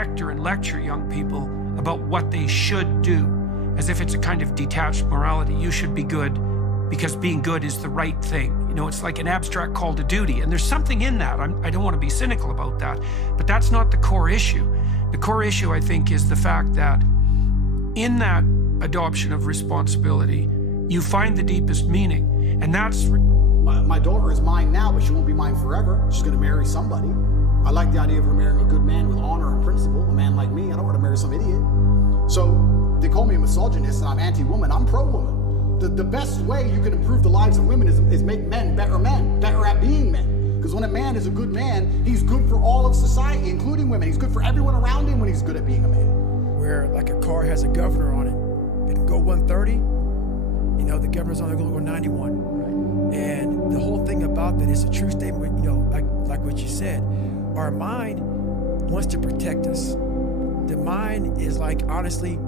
and lecture young people about what they should do, as if it's a kind of detached morality. You should be good because being good is the right thing. You know, it's like an abstract call to duty, and there's something in that. I don't want to be cynical about that, but that's not the core issue. The core issue, I think, is the fact that in that adoption of responsibility, you find the deepest meaning, and that's... My daughter is mine now, but she won't be mine forever. She's gonna marry somebody. I like the idea of her marrying a good man with honor and principle, a man like me. I don't want to marry some idiot. So they call me a misogynist and I'm anti-woman. I'm pro-woman. The best way you can improve the lives of women is make men, better at being men. Because when a man is a good man, he's good for all of society, including women. He's good for everyone around him when he's good at being a man. Where like a car has a governor on it, it can go 130, you know, the governor's only gonna go 91. Right? And the whole thing about that is a true statement, you know, like what you said. Our mind wants to protect us. The mind is like, honestly,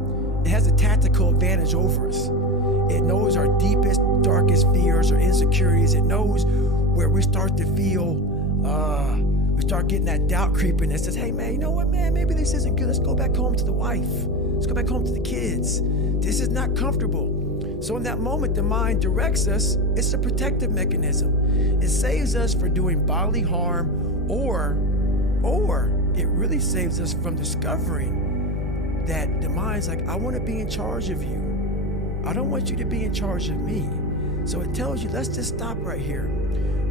it has a tactical advantage over us. It knows our deepest, darkest fears or insecurities. It knows where we start to feel, we start getting that doubt creeping that says, hey man, you know what man, maybe this isn't good. Let's go back home to the wife. Let's go back home to the kids. This is not comfortable. So in that moment, the mind directs us. It's a protective mechanism. It saves us from doing bodily harm, or it really saves us from discovering that the mind's like, I want to be in charge of you. I don't want you to be in charge of me. So it tells you, let's just stop right here.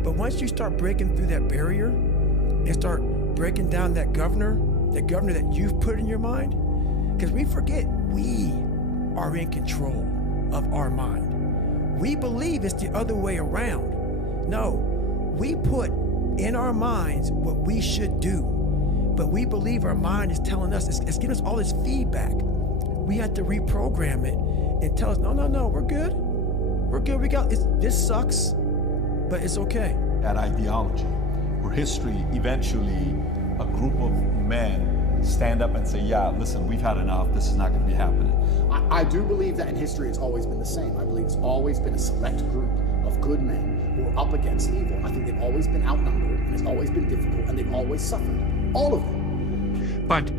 But once you start breaking through that barrier and start breaking down that governor that you've put in your mind, because we forget we are in control of our mind. We believe it's the other way around. No, we put in our minds what we should do, but we believe our mind is telling us, it's giving us all this feedback. We have to reprogram it and tell us, no, we're good. We're good, this sucks, but it's okay. That ideology, where history, eventually a group of men stand up and say, yeah, listen, we've had enough, this is not gonna be happening. I do believe that in history it's always been the same. I believe it's always been a select group of good men who are up against evil. I think they've always been outnumbered, and it's always been difficult, and they've always suffered. All of them. But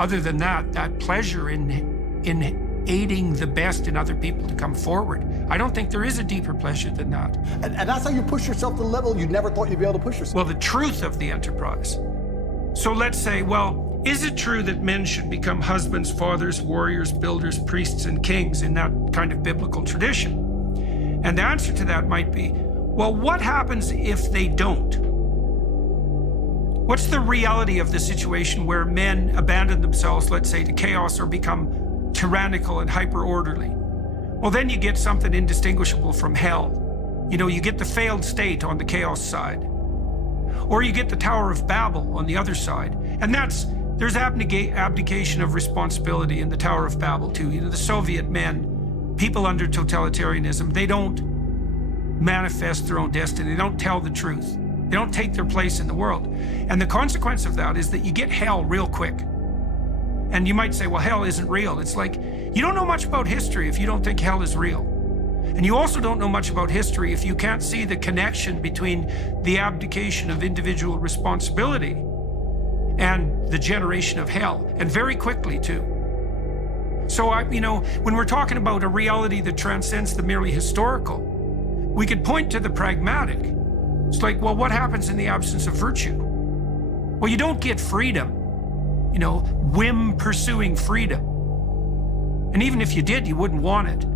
other than that pleasure in aiding the best in other people to come forward, I don't think there is a deeper pleasure than that. And that's how you push yourself to the level you never thought you'd be able to push yourself. Well, the truth of the enterprise. So let's say, well, is it true that men should become husbands, fathers, warriors, builders, priests, and kings in that kind of biblical tradition? And the answer to that might be, well, what happens if they don't? What's the reality of the situation where men abandon themselves, let's say, to chaos or become tyrannical and hyper-orderly? Well, then you get something indistinguishable from hell. You know, you get the failed state on the chaos side. Or you get the Tower of Babel on the other side. And there's abdication of responsibility in the Tower of Babel too. You know, the Soviet men, people under totalitarianism, they don't manifest their own destiny. They don't tell the truth. They don't take their place in the world. And the consequence of that is that you get hell real quick. And you might say, well, hell isn't real. It's like, you don't know much about history if you don't think hell is real. And you also don't know much about history if you can't see the connection between the abdication of individual responsibility and the generation of hell, and very quickly too. So, you know, when we're talking about a reality that transcends the merely historical, we could point to the pragmatic. It's like, well, what happens in the absence of virtue? Well, you don't get freedom, you know, whim pursuing freedom. And even if you did, you wouldn't want it.